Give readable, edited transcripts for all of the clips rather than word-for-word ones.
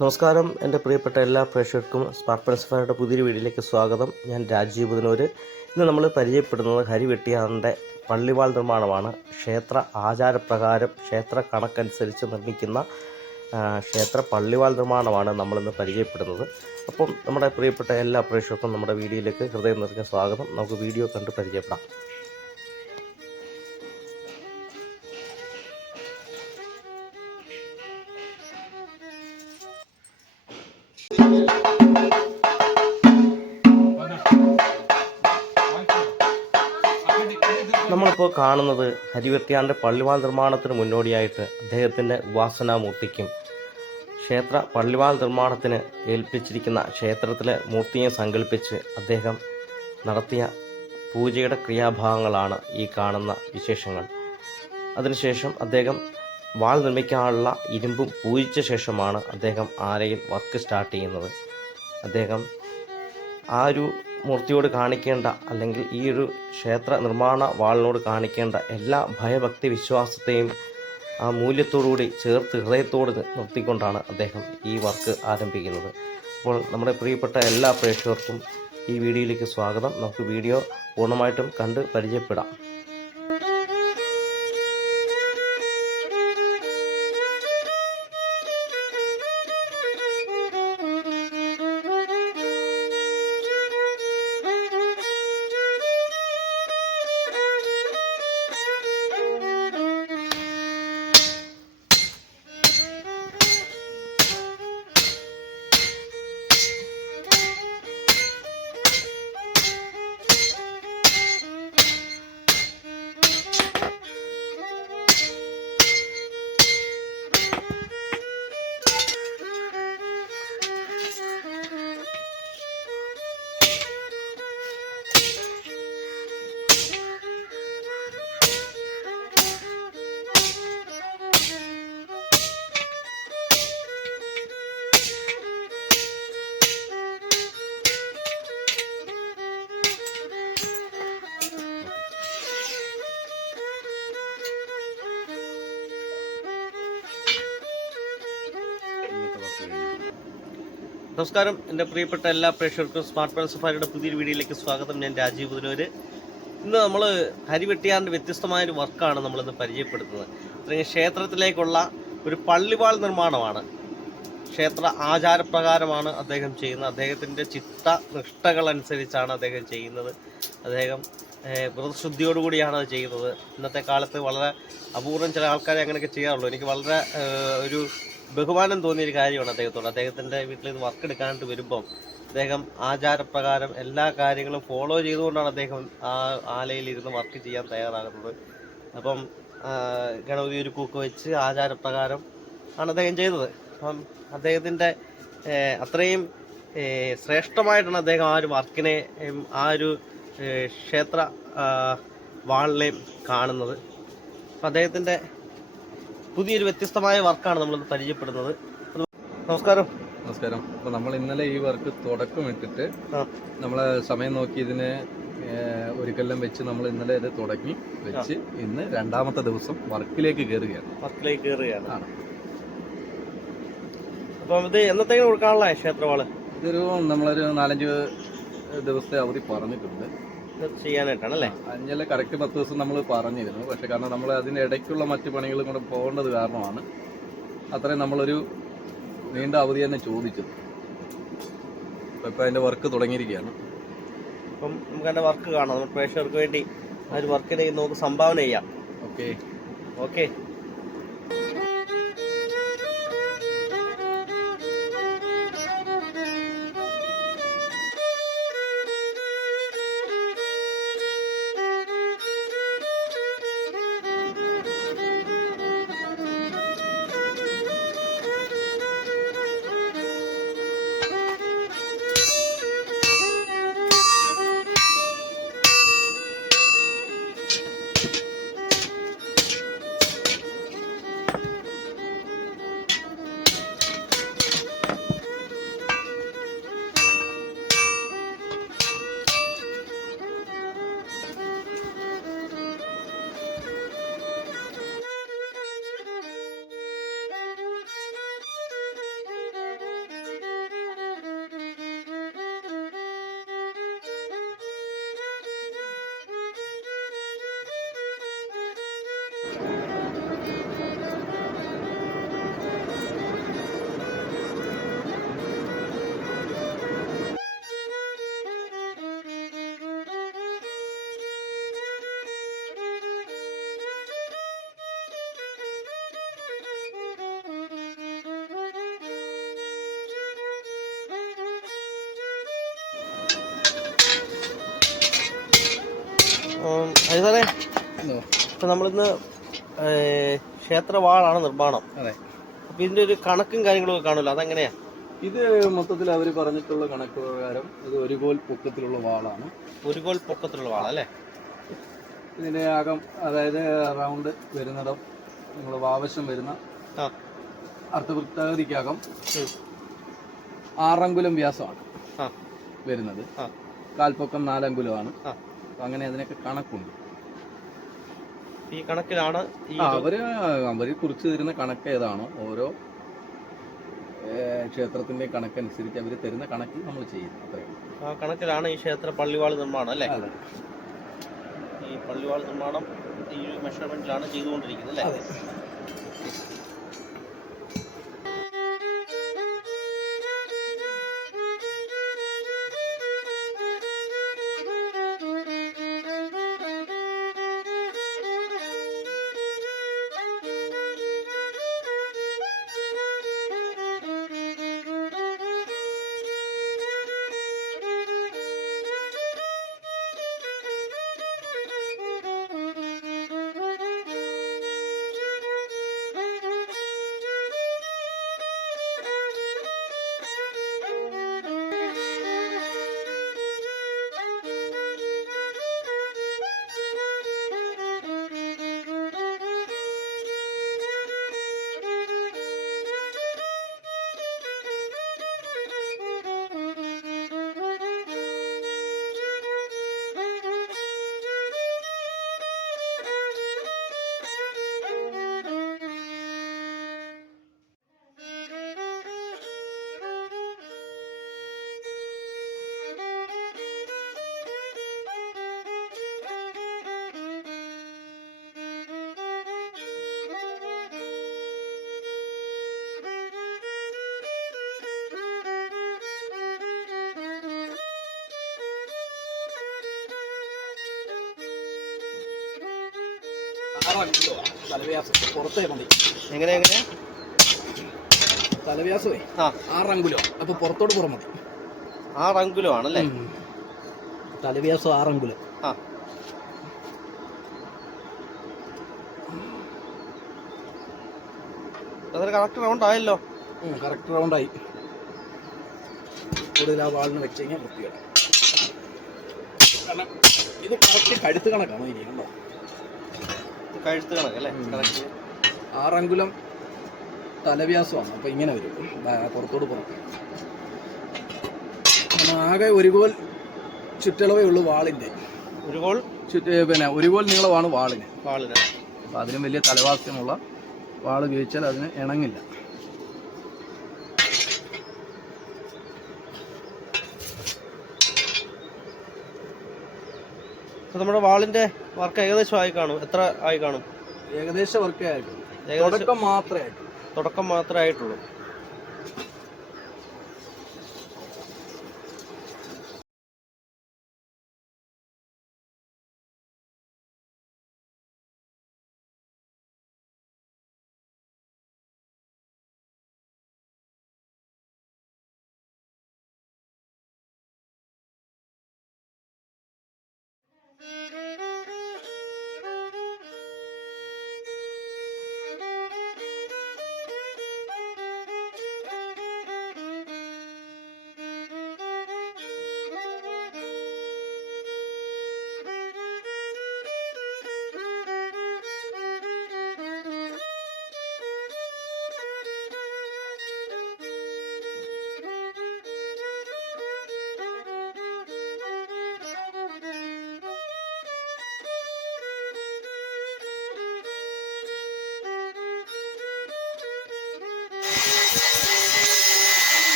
നമസ്കാരം, എൻ്റെ പ്രിയപ്പെട്ട എല്ലാ പ്രേക്ഷകർക്കും സ്പാർക്ക് പെൻസിഫയറുടെ പുതിയൊരു വീഡിയോയിലേക്ക് സ്വാഗതം. ഞാൻ രാജീവ് ബുധനൂര്. ഇന്ന് നമ്മൾ പരിചയപ്പെടുന്നത് ഹരിവെട്ടിയാറിൻ്റെ പള്ളിവാൾ നിർമ്മാണമാണ്. ക്ഷേത്ര ആചാരപ്രകാരം ക്ഷേത്ര കണക്കനുസരിച്ച് നിർമ്മിക്കുന്ന ക്ഷേത്ര പള്ളിവാൾ നിർമ്മാണമാണ് നമ്മളിന്ന് പരിചയപ്പെടുന്നത്. അപ്പം നമ്മുടെ പ്രിയപ്പെട്ട എല്ലാ പ്രേക്ഷകർക്കും നമ്മുടെ വീഡിയോയിലേക്ക് ഹൃദയം നിറഞ്ഞ സ്വാഗതം. നമുക്ക് വീഡിയോ കണ്ട് പരിചയപ്പെടാം. നമ്മളിപ്പോൾ കാണുന്നത് ഹരിവെട്ടിയാറിൻ്റെ പള്ളിവാൾ നിർമ്മാണത്തിന് മുന്നോടിയായിട്ട് അദ്ദേഹത്തിൻ്റെ ഉപാസനാമൂർത്തിക്കും ക്ഷേത്ര പള്ളിവാൾ നിർമ്മാണത്തിന് ഏൽപ്പിച്ചിരിക്കുന്ന ക്ഷേത്രത്തിലെ മൂർത്തിയെ സങ്കല്പിച്ച് അദ്ദേഹം നടത്തിയ പൂജയുടെ ക്രിയാഭാഗങ്ങളാണ് ഈ കാണുന്ന വിശേഷങ്ങൾ. അതിനുശേഷം അദ്ദേഹം വാൾ നിർമ്മിക്കാനുള്ള ഇരുമ്പും പൂജിച്ച ശേഷമാണ് അദ്ദേഹം ആലയിൽ വർക്ക് സ്റ്റാർട്ട് ചെയ്യുന്നത്. അദ്ദേഹം ആ ഒരു മൂർത്തിയോട് കാണിക്കേണ്ട, അല്ലെങ്കിൽ ഈ ഒരു ക്ഷേത്ര നിർമ്മാണ വാളിനോട് കാണിക്കേണ്ട എല്ലാ ഭയഭക്തി വിശ്വാസത്തെയും ആ മൂല്യത്തോടുകൂടി ചേർത്ത് ഹൃദയത്തോട് നിർത്തിക്കൊണ്ടാണ് അദ്ദേഹം ഈ വർക്ക് ആരംഭിക്കുന്നത്. അപ്പോൾ നമ്മുടെ പ്രിയപ്പെട്ട എല്ലാ പ്രേക്ഷകർക്കും ഈ വീഡിയോയിലേക്ക് സ്വാഗതം. നമുക്ക് വീഡിയോ പൂർണ്ണമായിട്ടും കണ്ട് പരിചയപ്പെടാം. നമസ്കാരം, എൻ്റെ പ്രിയപ്പെട്ട എല്ലാ പ്രേക്ഷകർക്കും സ്മാർട്ട് പെൻസിഫയറുടെ പുതിയൊരു വീഡിയോയിലേക്ക് സ്വാഗതം. ഞാൻ രാജീവ് ബുധനൂര്. ഇന്ന് നമ്മൾ ഹരിവെട്ടിയാറിൻ്റെ വ്യത്യസ്തമായൊരു വർക്കാണ് നമ്മളിന്ന് പരിചയപ്പെടുത്തുന്നത്. അല്ലെങ്കിൽ ക്ഷേത്രത്തിലേക്കുള്ള ഒരു പള്ളിവാൾ നിർമ്മാണമാണ്. ക്ഷേത്ര ആചാരപ്രകാരമാണ് അദ്ദേഹം ചെയ്യുന്നത്. അദ്ദേഹത്തിൻ്റെ ചിട്ടനിഷ്ഠകളനുസരിച്ചാണ് അദ്ദേഹം ചെയ്യുന്നത്. അദ്ദേഹം വ്രതശുദ്ധിയോടുകൂടിയാണ് അത് ചെയ്യുന്നത്. ഇന്നത്തെ കാലത്ത് വളരെ അപൂർവം ചില ആൾക്കാരെ അങ്ങനെയൊക്കെ ചെയ്യാറുള്ളൂ. എനിക്ക് വളരെ ഒരു ബഹുമാനം തോന്നിയൊരു കാര്യമാണ് അദ്ദേഹത്തോട്. അദ്ദേഹത്തിൻ്റെ വീട്ടിൽ നിന്ന് വർക്ക് എടുക്കാനായിട്ട് വരുമ്പം അദ്ദേഹം ആചാരപ്രകാരം എല്ലാ കാര്യങ്ങളും ഫോളോ ചെയ്തുകൊണ്ടാണ് അദ്ദേഹം ആ ആലയിൽ ഇരുന്ന് വർക്ക് ചെയ്യാൻ തയ്യാറാകുന്നത്. അപ്പം ഗണപതി ഒരു കൂക്ക് വെച്ച് ആചാരപ്രകാരം ആണ് അദ്ദേഹം ചെയ്തത്. അപ്പം അദ്ദേഹത്തിൻ്റെ അത്രയും ശ്രേഷ്ഠമായിട്ടാണ് അദ്ദേഹം ആ ഒരു വർക്കിനെ, ആ ഒരു ക്ഷേത്ര വാളിനെയും കാണുന്നത്. അപ്പം അദ്ദേഹത്തിൻ്റെ പുതിയൊരു വ്യത്യസ്തമായ വർക്കാണ് നമ്മളിന്ന് പരിചയപ്പെടുന്നത്. നമസ്കാരം. നമസ്കാരം. അപ്പോൾ നമ്മൾ ഇന്നലെ ഈ വർക്ക് തുടക്കമിട്ടിട്ട് നമ്മളെ സമയം നോക്കി ഇതിനെ ഒരിക്കലും വെച്ച് നമ്മൾ ഇന്നലെ ഇത് തുടങ്ങി വെച്ച് ഇന്ന് രണ്ടാമത്തെ ദിവസം വർക്കിലേക്ക് കയറുകയാണ്. അപ്പം ഇത് എന്നത്തേക്ക് കൊടുക്കാനുള്ള ക്ഷേത്രവാള്? ഇതൊരു നമ്മളൊരു 4-5 ദിവസത്തെ അവധി പറഞ്ഞിട്ടുണ്ട് ചെയ്യാനായിട്ടാണല്ലേ. അഞ്ചല്ല കറക്റ്റ് 10 ദിവസം നമ്മൾ പറഞ്ഞിരുന്നു. പക്ഷെ കാരണം നമ്മൾ അതിൻ്റെ ഇടയ്ക്കുള്ള മറ്റു പണികളും കൂടെ പോകേണ്ടത് കാരണമാണ് അത്രയും നമ്മളൊരു നീണ്ട അവധി തന്നെ ചോദിച്ചത്. ഇപ്പം അതിൻ്റെ വർക്ക് തുടങ്ങിയിരിക്കുകയാണ്. അപ്പം നമുക്ക് അതിൻ്റെ വർക്ക് കാണാം. നമ്മൾ പ്രേക്ഷകർക്ക് വേണ്ടി ആ ഒരു വർക്കിനെ നമുക്ക് സംഭാവന ചെയ്യാം. ഓക്കെ. സാറേ എന്തോ? ഇപ്പം നമ്മളിന്ന് ക്ഷേത്രവാളാണ് നിർമ്മാണം. അതെ. അപ്പം ഇതിൻ്റെ ഒരു കണക്കും കാര്യങ്ങളൊക്കെ കാണുമല്ലോ, അതെങ്ങനെയാ? ഇത് മൊത്തത്തിൽ അവർ പറഞ്ഞിട്ടുള്ള കണക്ക് പ്രകാരം ഇത് 1 കോൽ പൊക്കത്തിലുള്ള വാളാണ്. 1 കോൽ പൊക്കത്തിലുള്ള വാളല്ലേ? ഇതിൻ്റെ അകം, അതായത് റൗണ്ട് വരുന്നിടം, നിങ്ങൾ വാവശം വരുന്ന അർദ്ധവൃത്താകൃതിക്കകം 6 അങ്കുലം വ്യാസമാണ് വരുന്നത്. കാൽപ്പൊക്കം 4 അങ്കുലമാണ്. അങ്ങനെ അതിനൊക്കെ കണക്കുണ്ട്. ഈ കണക്കിലാണ് അവര് കുറിച്ച് തരുന്ന കണക്ക് ഏതാണോ, ഓരോ ക്ഷേത്രത്തിന്റെ കണക്കനുസരിച്ച് അവർ തരുന്ന കണക്കിൽ നമ്മൾ ചെയ്യുന്നു. അത്രയും ആ കണക്കിലാണ് ഈ ക്ഷേത്ര പള്ളിവാൾ നിർമ്മാണം അല്ലേ? ഈ പള്ളിവാൾ നിർമ്മാണം ഈ ഒരു മെഷർമെന്റിലാണ് ചെയ്തുകൊണ്ടിരിക്കുന്നത് അല്ലേ? പുറത്തേ മതി. എങ്ങനെ തലവ്യാസമേ 6 അങ്കുലം. അപ്പൊ പുറത്തോട്ട് പുറം മതി. 6 അങ്കുലം ആണല്ലേ? തലവ്യാസം 6 അങ്കുലം. അതൊരു കറക്റ്റ് റൗണ്ട് ആയല്ലോ. കറക്റ്റ് റൗണ്ടായി. കൂടുതൽ ആ വാളിന് വെച്ച് കഴിഞ്ഞാൽ വൃത്തിയാണ്. കാരണം ഇത് കറക്റ്റ് കഴുത്ത് കണക്കാണോ ഇനി? കണ്ടോ, കഴുത്ത് കണക്കല്ലേ? 6 അങ്കുലം തലവ്യാസമാണ്. അപ്പോൾ ഇങ്ങനെ വരും പുറത്തോട് പുറത്ത്. ആകെ 1 കോൽ ചുറ്റളവേ ഉള്ളൂ വാളിൻ്റെ. 1 കോൽ പിന്നെ 1 കോൽ നീളമാണ് വാളിന്. അപ്പോൾ അതിനും വലിയ തലവാസ്യമുള്ള വാൾ ഉപയോഗിച്ചാൽ അതിന് ഇണങ്ങില്ല. നമ്മുടെ വാളിന്റെ വർക്ക് ഏകദേശം ആയി കാണും. എത്ര ആയി കാണും? ഏകദേശം വർക്കേ ആയിട്ടുള്ളൂ. തുടക്കം മാത്രമേ ആയിട്ടുള്ളൂ.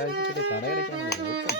ഒരാഴ്ചക്കിടെ കടയടയ്ക്കാനുള്ള വകുപ്പുണ്ട്.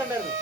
കണ്ടായിരുന്നു